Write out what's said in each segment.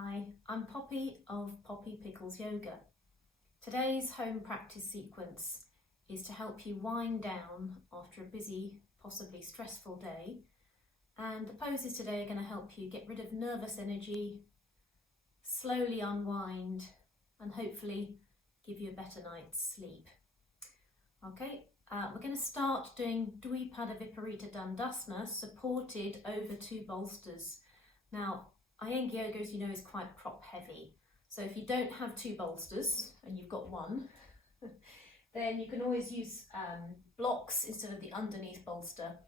Hi, I'm Poppy of Poppy Pickles Yoga. Today's home practice sequence is to help you wind down after a busy, possibly stressful day. And the poses today are going to help you get rid of nervous energy, slowly unwind, and hopefully give you a better night's sleep. Okay, we're going to start doing Dvipada Viparita Dandasana supported over 2 bolsters. Now, Iyengar, as you know, is quite prop heavy. So if you don't have 2 bolsters and you've got 1, then you can always use blocks instead of the underneath bolster.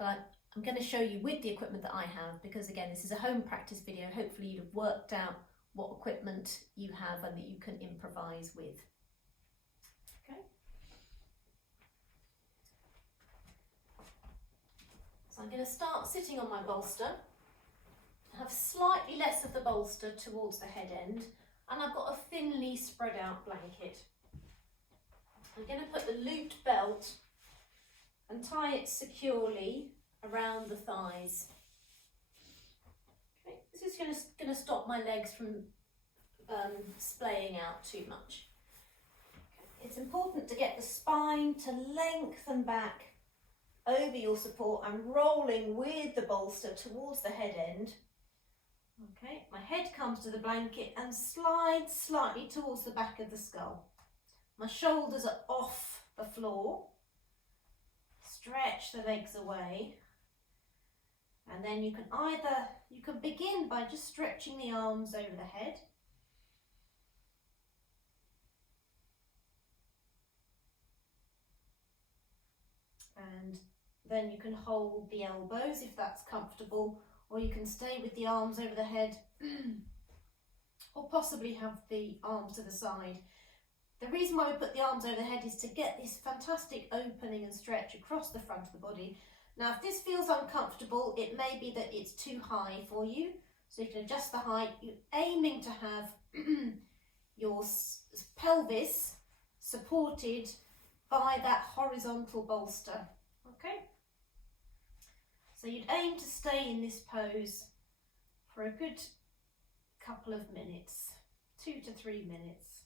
But I'm going to show you with the equipment that I have, because again, this is a home practice video. Hopefully you've worked out what equipment you have and that you can improvise with. Okay. So I'm going to start sitting on my bolster. Have slightly less of the bolster towards the head end, and I've got a thinly spread out blanket. I'm going to put the looped belt and tie it securely around the thighs. Okay, this is going to stop my legs from splaying out too much. Okay. It's important to get the spine to lengthen back over your support and rolling with the bolster towards the head end. Okay, my head comes to the blanket and slides slightly towards the back of the skull. My shoulders are off the floor. Stretch the legs away. And then you can begin by just stretching the arms over the head. And then you can hold the elbows if that's comfortable, or you can stay with the arms over the head or possibly have the arms to the side. The reason why we put the arms over the head is to get this fantastic opening and stretch across the front of the body. Now, if this feels uncomfortable, it may be that it's too high for you. So you can adjust the height. You're aiming to have your pelvis supported by that horizontal bolster. Okay? So you'd aim to stay in this pose for a good couple of minutes, 2 to 3 minutes.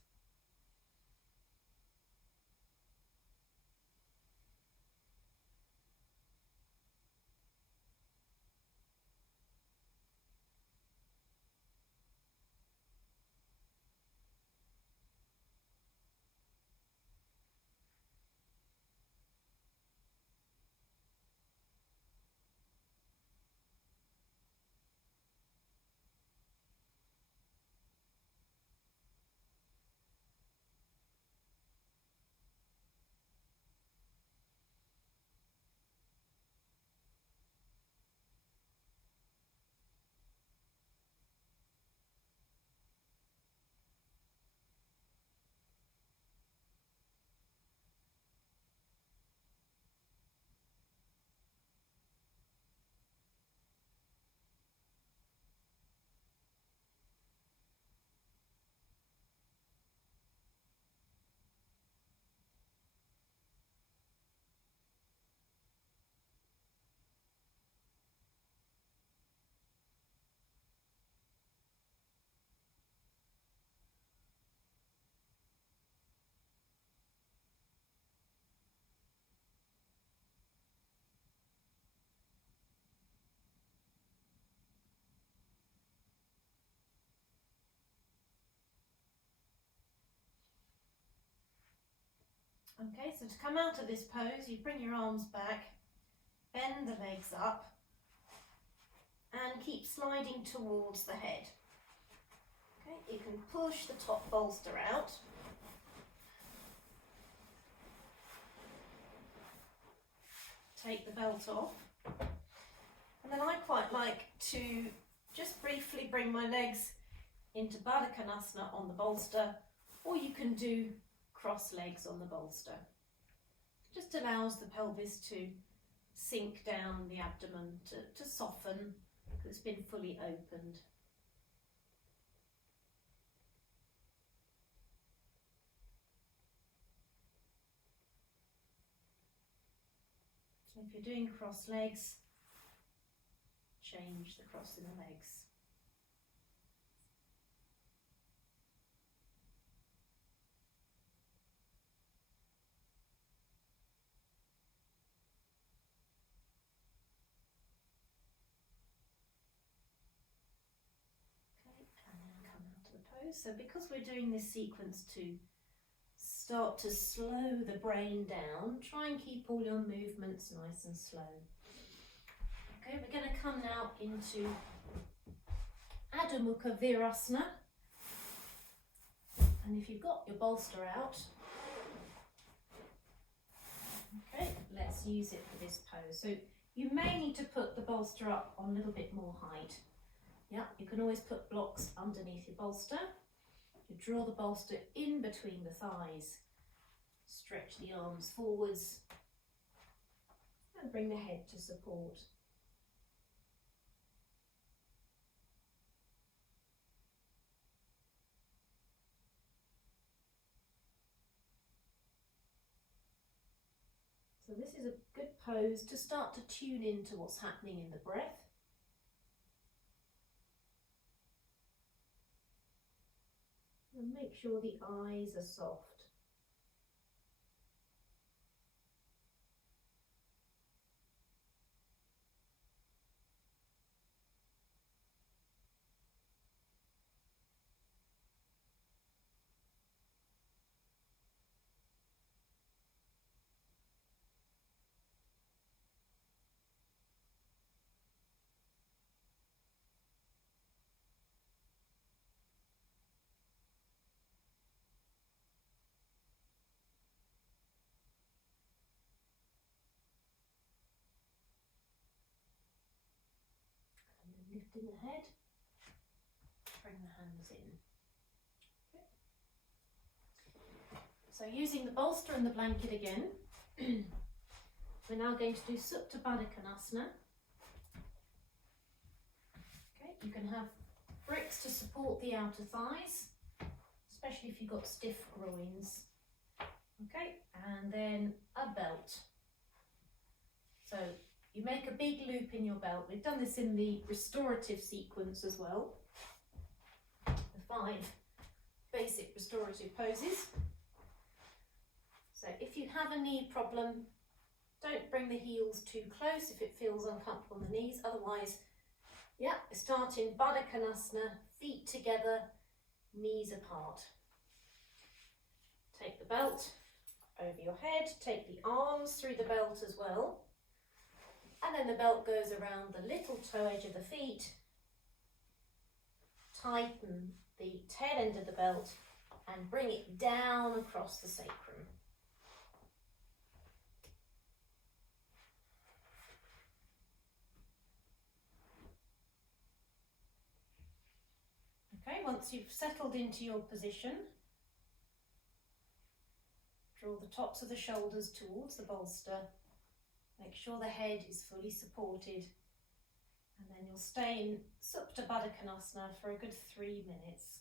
Okay, so to come out of this pose, you bring your arms back, bend the legs up, and keep sliding towards the head. Okay, you can push the top bolster out. Take the belt off. And then I quite like to just briefly bring my legs into Baddha Konasana on the bolster, or you can do cross legs on the bolster. Just allows the pelvis to sink down the abdomen, to soften, because it's been fully opened. So if you're doing cross legs, change the cross in the legs. So because we're doing this sequence to start to slow the brain down, try and keep all your movements nice and slow. Okay, we're going to come now into Adho Mukha Virasana. And if you've got your bolster out, okay, let's use it for this pose. So you may need to put the bolster up on a little bit more height. Yeah, you can always put blocks underneath your bolster. You draw the bolster in between the thighs. Stretch the arms forwards and bring the head to support. So this is a good pose to start to tune into what's happening in the breath. And make sure the eyes are soft. Lifting the head, bring the hands in. Okay. So using the bolster and the blanket again, we're now going to do Supta Baddha Konasana. Okay, you can have bricks to support the outer thighs, especially if you've got stiff groins. Okay, and then a belt. So you make a big loop in your belt. We've done this in the restorative sequence as well. The 5 basic restorative poses. So if you have a knee problem, don't bring the heels too close if it feels uncomfortable on the knees. Otherwise, yeah, start in Baddha Konasana, feet together, knees apart. Take the belt over your head, take the arms through the belt as well. And then the belt goes around the little toe edge of the feet. Tighten the tail end of the belt and bring it down across the sacrum. Okay, once you've settled into your position, draw the tops of the shoulders towards the bolster. Make sure the head is fully supported, and then you'll stay in Supta Baddha Konasana for a good 3 minutes.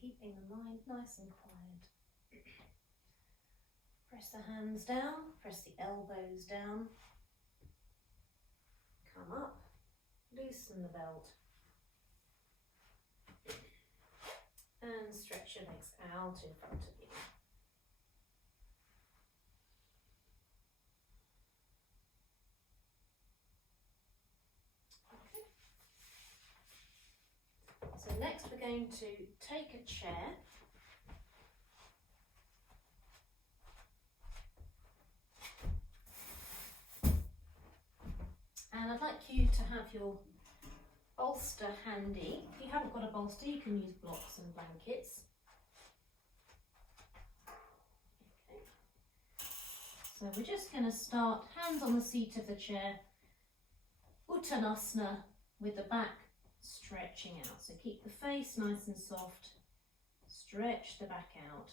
keeping the mind nice and quiet. Press the hands down, press the elbows down. Come up, loosen the belt. And stretch your legs out in front of you. Okay. So next we're going to take a chair. And I'd like you to have your bolster handy. If you haven't got a bolster, you can use blocks and blankets. Okay. So we're just going to start hands on the seat of the chair, Uttanasana, with the back stretching out. So keep the face nice and soft, stretch the back out.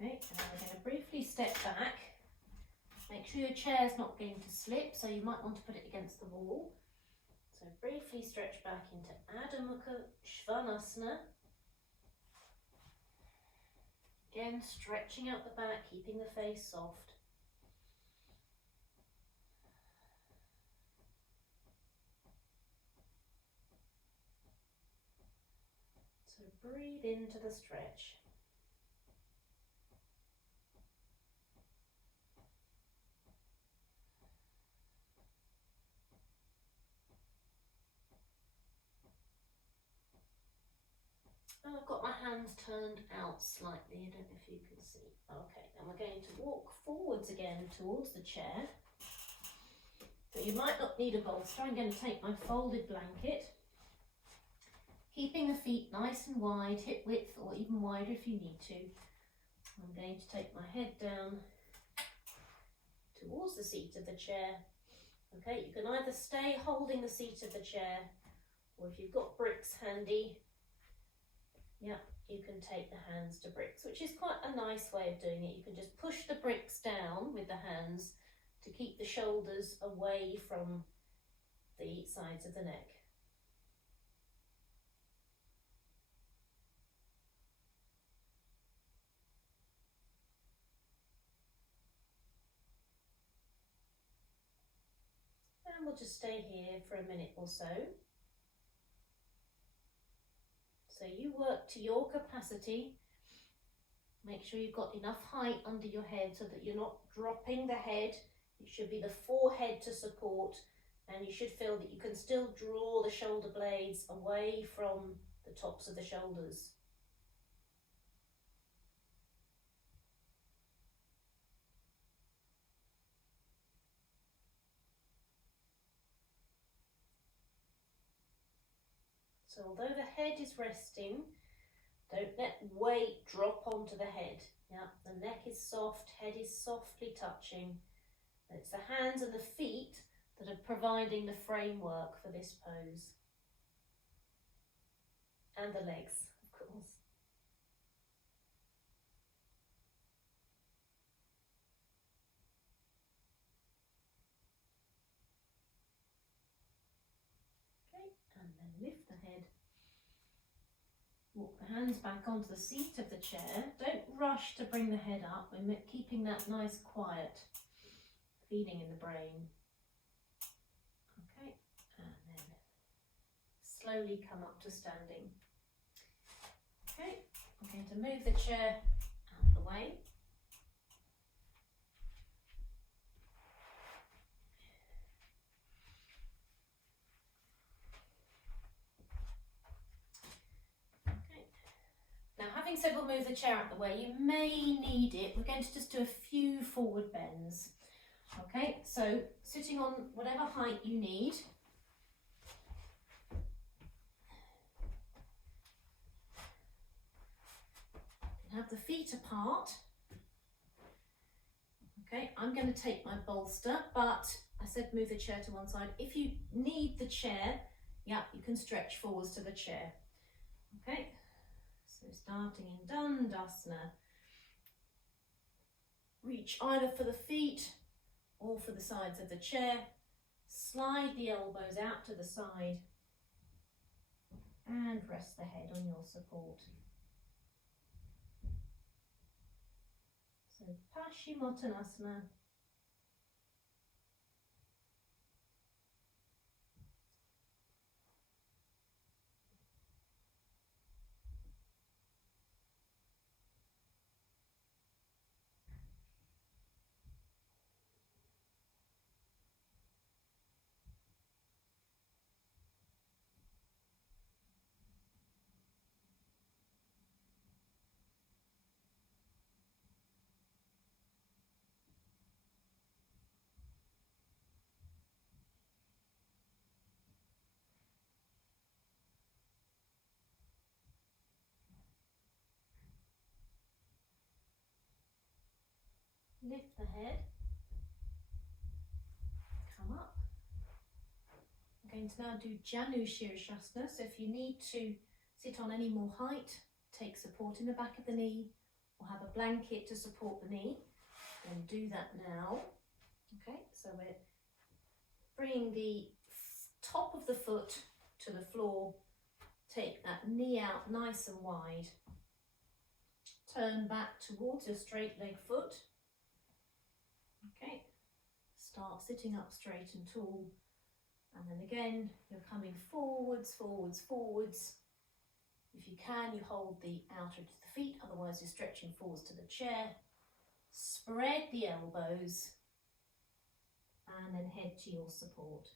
Okay, and then we're going to briefly step back. Make sure your chair's not going to slip, so you might want to put it against the wall. So briefly stretch back into Adho Mukha Svanasana. Again, stretching out the back, keeping the face soft. So breathe into the stretch. And I've got my hands turned out slightly, I don't know if you can see. Okay, and we're going to walk forwards again towards the chair. So you might not need a bolster. I'm going to take my folded blanket, keeping the feet nice and wide, hip width or even wider if you need to. I'm going to take my head down towards the seat of the chair. Okay, you can either stay holding the seat of the chair, or if you've got bricks handy, yeah, you can take the hands to bricks, which is quite a nice way of doing it. You can just push the bricks down with the hands to keep the shoulders away from the sides of the neck. And we'll just stay here for a minute or so. So you work to your capacity. Make sure you've got enough height under your head so that you're not dropping the head. It should be the forehead to support, and you should feel that you can still draw the shoulder blades away from the tops of the shoulders. So although the head is resting, don't let weight drop onto the head. Yeah, the neck is soft, head is softly touching. It's the hands and the feet that are providing the framework for this pose. And the legs, of course. Okay, and then lift the head. Walk the hands back onto the seat of the chair. Don't rush to bring the head up. We're keeping that nice quiet feeling in the brain. Okay, and then slowly come up to standing. Okay, I'm going to move the chair out of the way. Now, having said we'll move the chair out of the way, you may need it. We're going to just do a few forward bends. Okay, so sitting on whatever height you need. You have the feet apart. Okay, I'm going to take my bolster, but I said move the chair to one side. If you need the chair, yeah, you can stretch forwards to the chair. Okay. So starting in Dandasana, reach either for the feet or for the sides of the chair, slide the elbows out to the side, and rest the head on your support. So Paschimottanasana. Lift the head, come up. I'm going to now do Janu Shirashasana, so if you need to sit on any more height, take support in the back of the knee, or have a blanket to support the knee, then do that now. Okay, so we're bringing the top of the foot to the floor, take that knee out nice and wide, turn back towards your straight leg foot. Okay, start sitting up straight and tall, and then again you're coming forwards, forwards, forwards. If you can, you hold the outer edge of the feet, otherwise you're stretching forwards to the chair. Spread the elbows and then head to your support.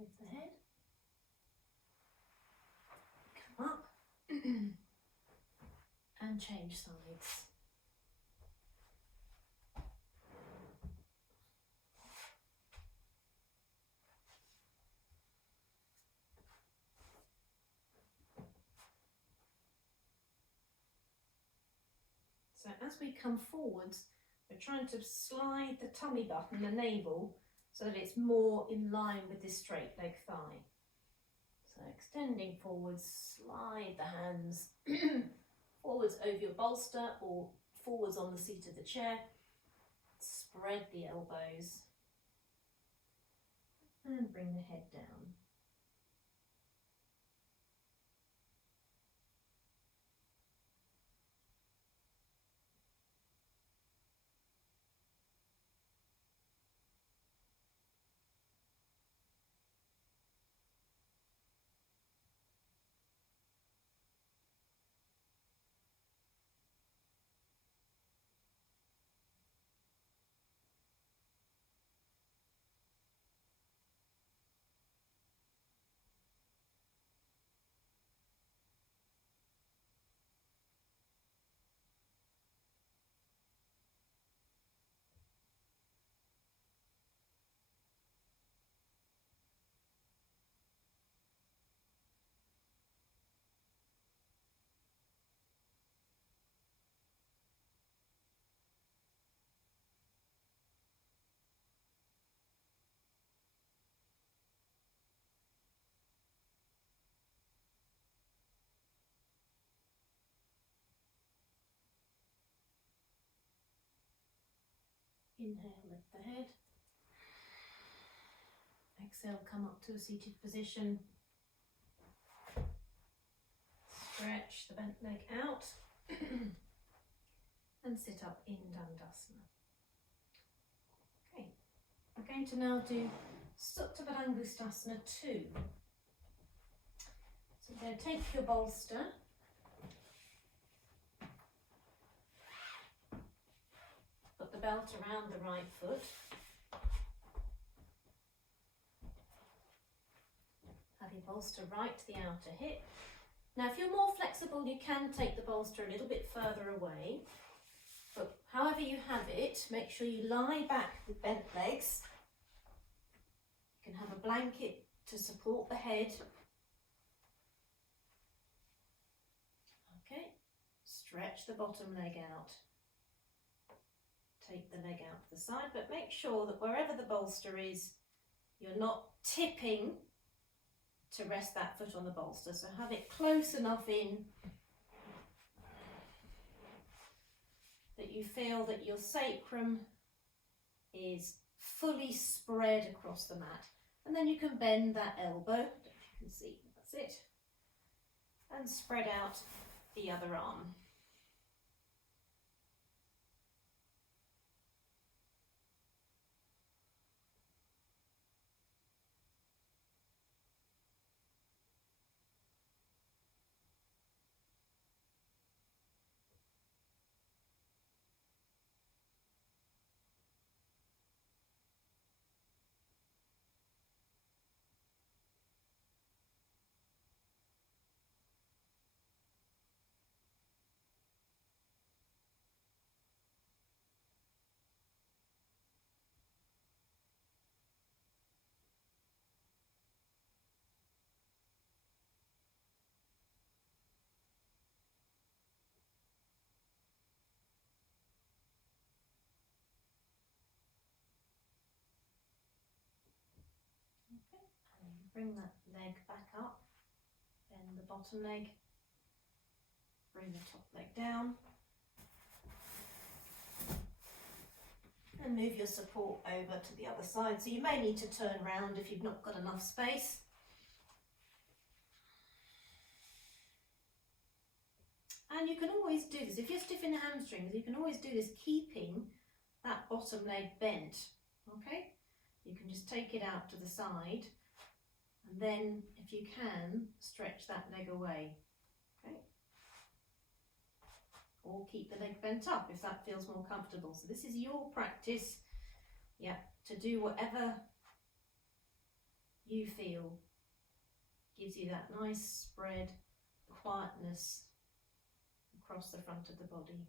Lift the head, come up and change sides. So as we come forwards, we're trying to slide the tummy button, the navel, so that it's more in line with this straight leg thigh. So extending forwards, slide the hands forwards over your bolster or forwards on the seat of the chair. Spread the elbows and bring the head down. Inhale, lift the head. Exhale, come up to a seated position. Stretch the bent leg out and sit up in Dandasana. Okay, we're going to now do Supta Padangusthasana 2. So you're going to take your bolster, put the belt around the right foot, bolster right to the outer hip. Now, if you're more flexible, you can take the bolster a little bit further away, but however you have it, make sure you lie back with bent legs. You can have a blanket to support the head. Okay, stretch the bottom leg out. Take the leg out to the side, but make sure that wherever the bolster is, you're not tipping to rest that foot on the bolster. So have it close enough in that you feel that your sacrum is fully spread across the mat. And then you can bend that elbow, I don't know if you can see, that's it, and spread out the other arm. Okay, and then bring that leg back up, bend the bottom leg, bring the top leg down, and move your support over to the other side. So you may need to turn round if you've not got enough space. And you can always do this, if you're stiff in the hamstrings, you can always do this keeping that bottom leg bent, okay? You can just take it out to the side, and then, if you can, stretch that leg away, okay? Or keep the leg bent up if that feels more comfortable. So this is your practice, yeah, to do whatever you feel gives you that nice spread, quietness across the front of the body.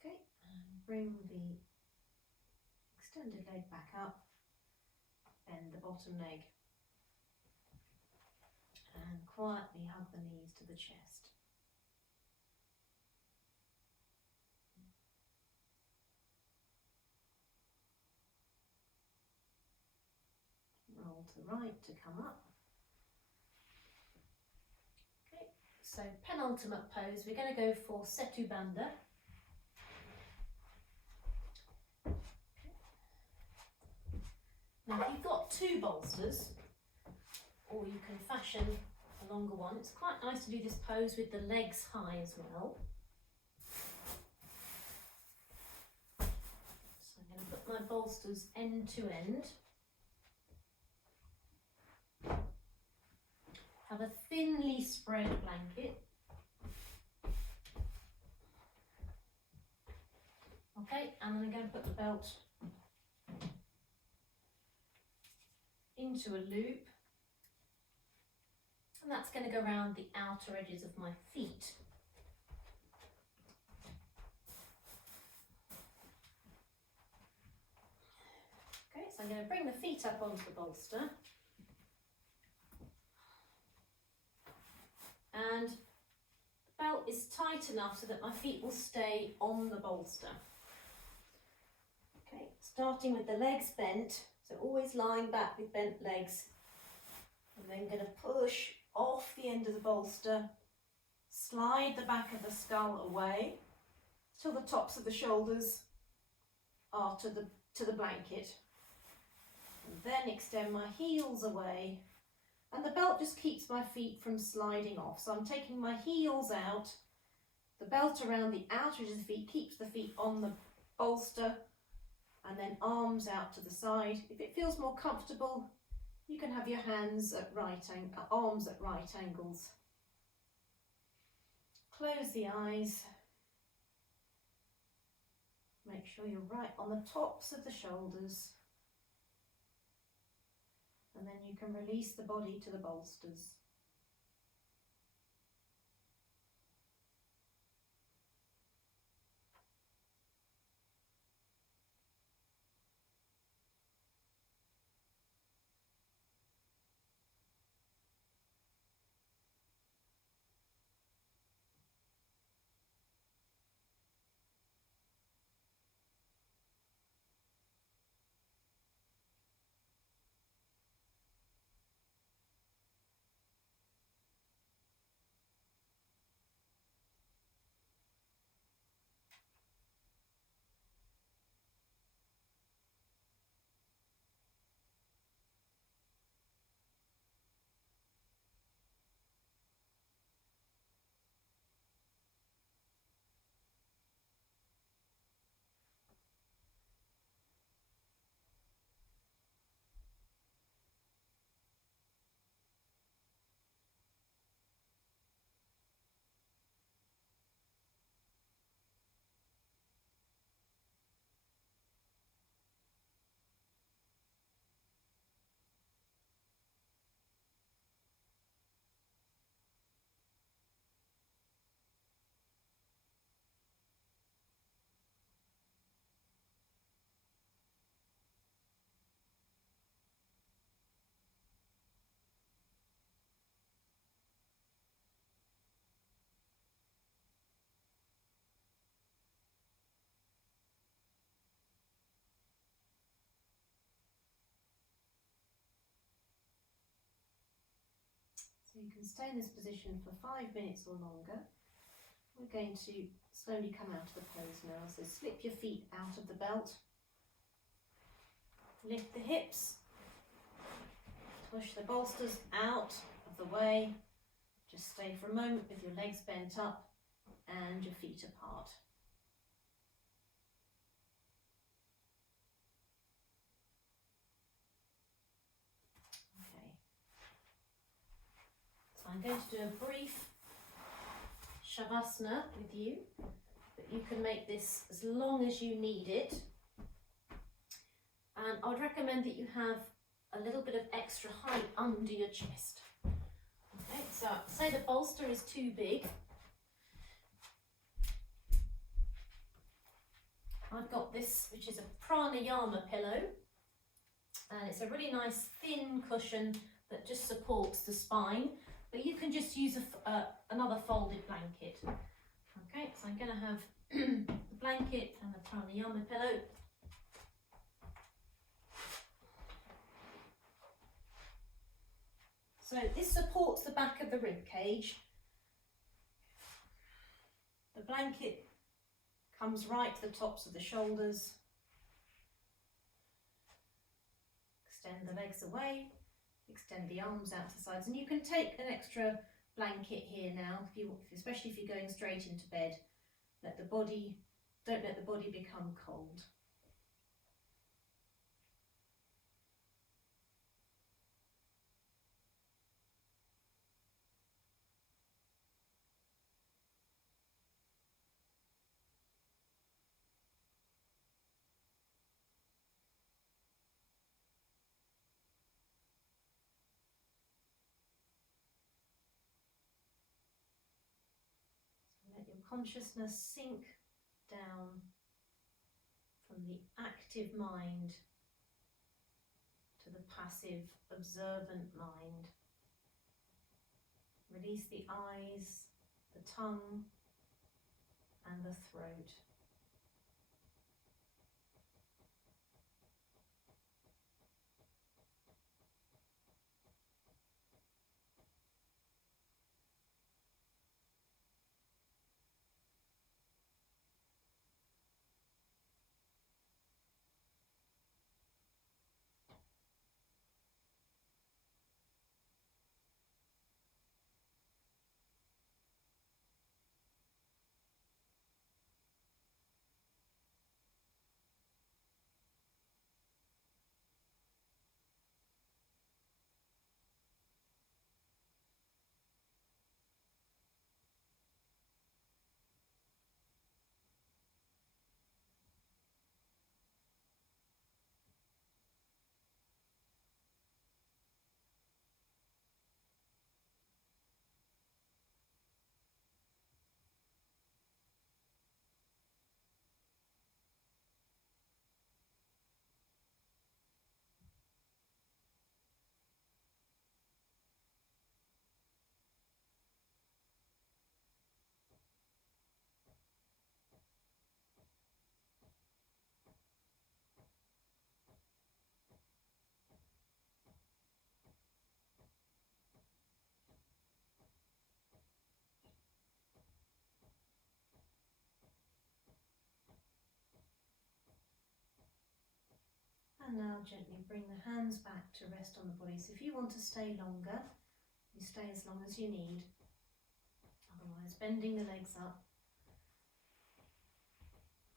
Okay, and bring the extended leg back up, bend the bottom leg, and quietly hug the knees to the chest. Roll to right to come up. Okay, so penultimate pose, we're going to go for Setu Bandha. Now, if you've got two bolsters, or you can fashion a longer one, it's quite nice to do this pose with the legs high as well. So I'm going to put my bolsters end to end. Have a thinly spread blanket. Okay, and then I'm going to put the belt into a loop, and that's going to go around the outer edges of my feet. Okay, so I'm going to bring the feet up onto the bolster, and the belt is tight enough so that my feet will stay on the bolster. Okay, Starting with the legs bent, so always lying back with bent legs. And then going to push off the end of the bolster, slide the back of the skull away till the tops of the shoulders are to the blanket. And then extend my heels away, and the belt just keeps my feet from sliding off. So I'm taking my heels out, the belt around the outer edge of the feet keeps the feet on the bolster, and then arms out to the side. If it feels more comfortable, you can have your hands at arms at right angles. Close the eyes. Make sure you're right on the tops of the shoulders. And then you can release the body to the bolsters. So you can stay in this position for 5 minutes or longer. We're going to slowly come out of the pose now. So slip your feet out of the belt. Lift the hips. Push the bolsters out of the way. Just stay for a moment with your legs bent up and your feet apart. I'm going to do a brief shavasana with you, but you can make this as long as you need it. And I would recommend that you have a little bit of extra height under your chest. Okay, so say the bolster is too big. I've got this, which is a pranayama pillow, and it's a really nice thin cushion that just supports the spine. But you can just use another folded blanket. Okay, so I'm going to have the blanket and the pranayama pillow. So this supports the back of the rib cage. The blanket comes right to the tops of the shoulders. Extend the legs away. Extend the arms out to the sides, and you can take an extra blanket here now, especially if you're going straight into bed. Don't let the body become cold. Let your consciousness sink down from the active mind to the passive, observant mind. Release the eyes, the tongue, and the throat. And now gently bring the hands back to rest on the body. So if you want to stay longer, you stay as long as you need. Otherwise, bending the legs up.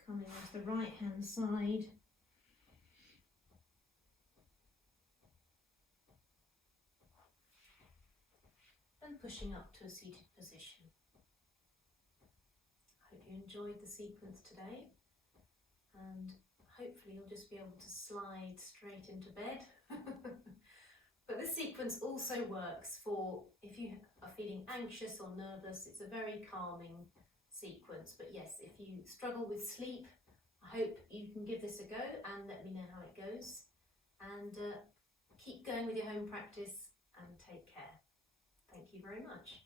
Coming off the right hand side. And pushing up to a seated position. I hope you enjoyed the sequence today, and hopefully you'll just be able to slide straight into bed. But this sequence also works for if you are feeling anxious or nervous. It's a very calming sequence. But yes, if you struggle with sleep, I hope you can give this a go and let me know how it goes. And keep going with your home practice and take care. Thank you very much.